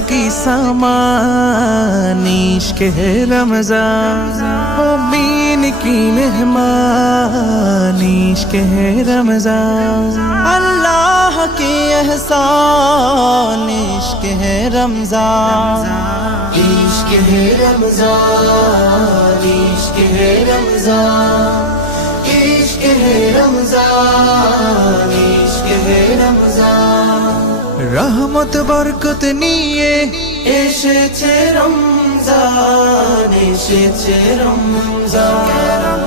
की सामान इश्क है रमज़ान मोमीन की मेहमान इश्क है रमज़ान अल्लाह की एहसान इश्क है रमज़ान इश्क है रमज़ान इश्क है रमज़ान इश्क है रमज़ान इश्क है रमज़ान रहमत बरकत निये এসেছে রমজান এসেছে রমজান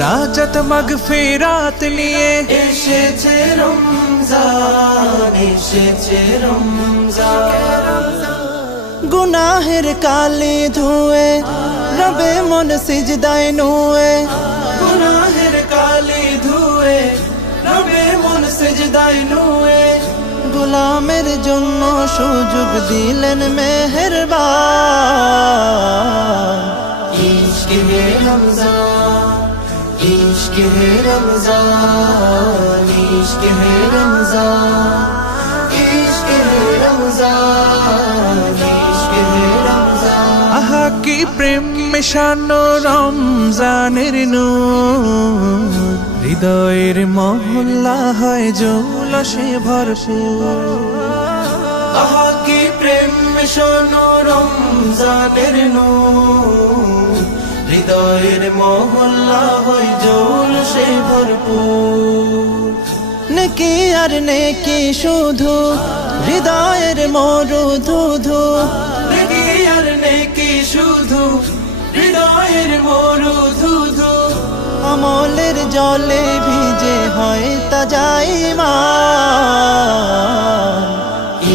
नाजत मगफिरात निये এসেছে রমজান এসেছে রমজান गुनाहेर काली धुए रबे मन सिजदाय नुए গুনাহের কালি ধুয়ে রবে মন সিজদায় নুয়ে गुलामेर जन्नो सुजुग दिलेन मेहरबान इश्क है रमज़ान इश्क है रमज़ान इश्क है रमज़ान इश्क है रमज़ान इश्क है रमज़ान आहा की प्रेम मिशानो रमजानेर नूर हृदयेर महल्ला हय जुलसे भरपूर आहा की प्रेम मिशानो रमज़ानेर नूर হৃদয়ের মহল্লা হয় জলসে ভরপুর नेकी आर नेकी शुधु हृदयेर मरुधुधु নেকি আর নেকি শুধু হৃদয়ের মরুধুধু আমলের জলে ভিজে হয় তাজা ঈমান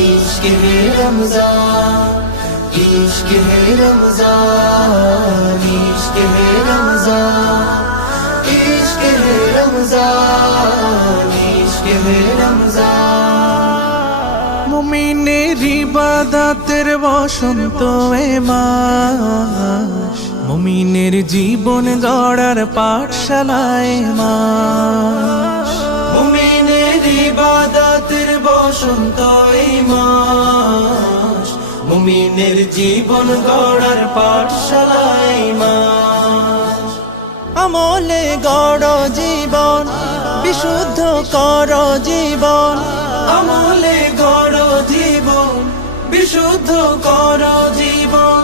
इश्क है रमज़ान इश्क है रमज़ान इश्क है रमज़ान इश्क है रमज़ान इश्क है रमज़ान মুমিনের ইবাদতের বসন্ত এ মাস মুমিনের জীবন গড়ার পাঠশালায় মাস মুমিনের ইবাদতের বসন্ত এই মাস মুমিনের জীবন গড়ার পাঠশালায় মাস আমলে গড় জীবন বিশুদ্ধ কর জীবন আমলে গড় জীবন বিশুদ্ধ কর জীবন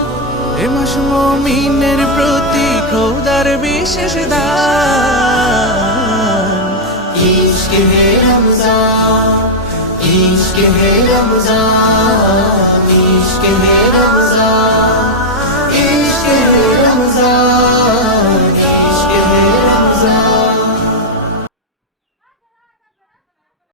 এ মাস মুমিনের প্রতি খোদার বিশেষ দান इश्क है रमज़ान इश्क है रमज़ान